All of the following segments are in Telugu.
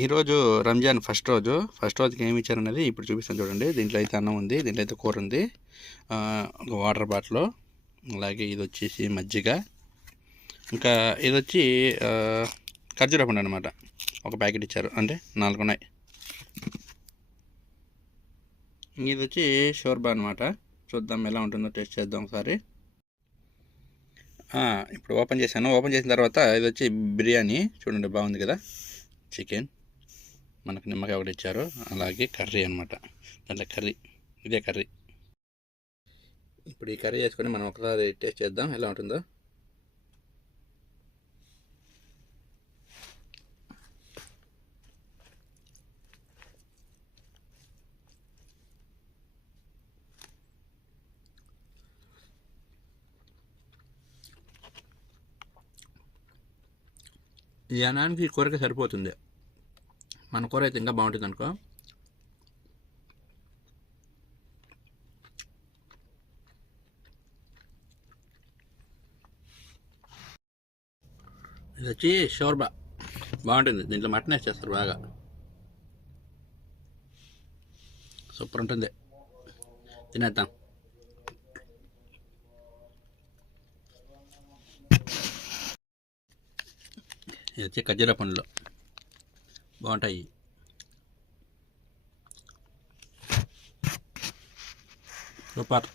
ఈరోజు రంజాన్ ఫస్ట్ రోజుకి ఏమి ఇచ్చారనేది ఇప్పుడు చూపిస్తాను చూడండి. దీంట్లో అయితే అన్నం ఉంది, దీంట్లో అయితే కూర ఉంది, ఒక వాటర్ బాటిల్, అలాగే ఇది వచ్చేసి మజ్జిగ, ఇంకా ఇది వచ్చి ఖర్జూర పండు అనమాట. ఒక ప్యాకెట్ ఇచ్చారు, అంటే 4 ఉన్నాయి. ఇది వచ్చి షోర్బా అనమాట. చూద్దాం ఎలా ఉంటుందో, టేస్ట్ చేద్దాం ఒకసారి. ఇప్పుడు ఓపెన్ చేశాను. ఓపెన్ చేసిన తర్వాత ఇది వచ్చి బిర్యానీ చూడండి, బాగుంది కదా. చికెన్, మనకు నిమ్మకాయ ఒకటి ఇచ్చారు, అలాగే కర్రీ అనమాట. దాంట్లో కర్రీ, ఇదే కర్రీ. ఇప్పుడు ఈ కర్రీ చేసుకొని మనం ఒకసారి టేస్ట్ చేద్దాం ఎలా ఉంటుందో. ఈ అన్నానికి కూరకి సరిపోతుంది. మన కూర అయితే ఇంకా బాగుంటుంది అనుకో. ఇది వచ్చి షోర్బా, బాగుంటుంది. దీంట్లో మటన్ వేసేస్తారు బాగా, సూపర్ ఉంటుంది. తినేద్దాం. ఇది వచ్చి ఖర్జూర పండ్లు బాగుంటాయి. సూపర్.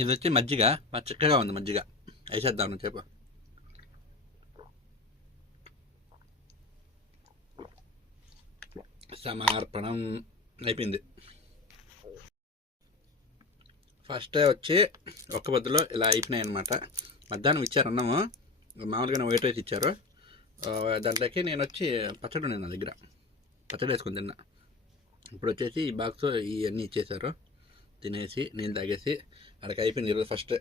ఇది వచ్చి మజ్జిగ, బాగా చిక్కగా ఉంది మజ్జిగ. వేసేద్దాం చెప్పు. సమర్పణం అయిపోయింది. ఫస్ట్ వచ్చి ఒక్క బద్దులో ఇలా అయిపోయినాయి అనమాట. మధ్యాహ్నం ఇచ్చారు అన్నము, మామూలుగానే వైట్ రైస్ ఇచ్చారు. దాంట్లోకి నేను వచ్చి పచ్చడి ఉంది నా దగ్గర, పచ్చడి వేసుకొని తిన్నా. ఇప్పుడు వచ్చేసి ఈ బాక్స్ ఇవన్నీ ఇచ్చేసారు. తినేసి నీళ్ళు తాగేసి అక్కడికి అయిపోయింది ఈరోజు ఫస్ట్.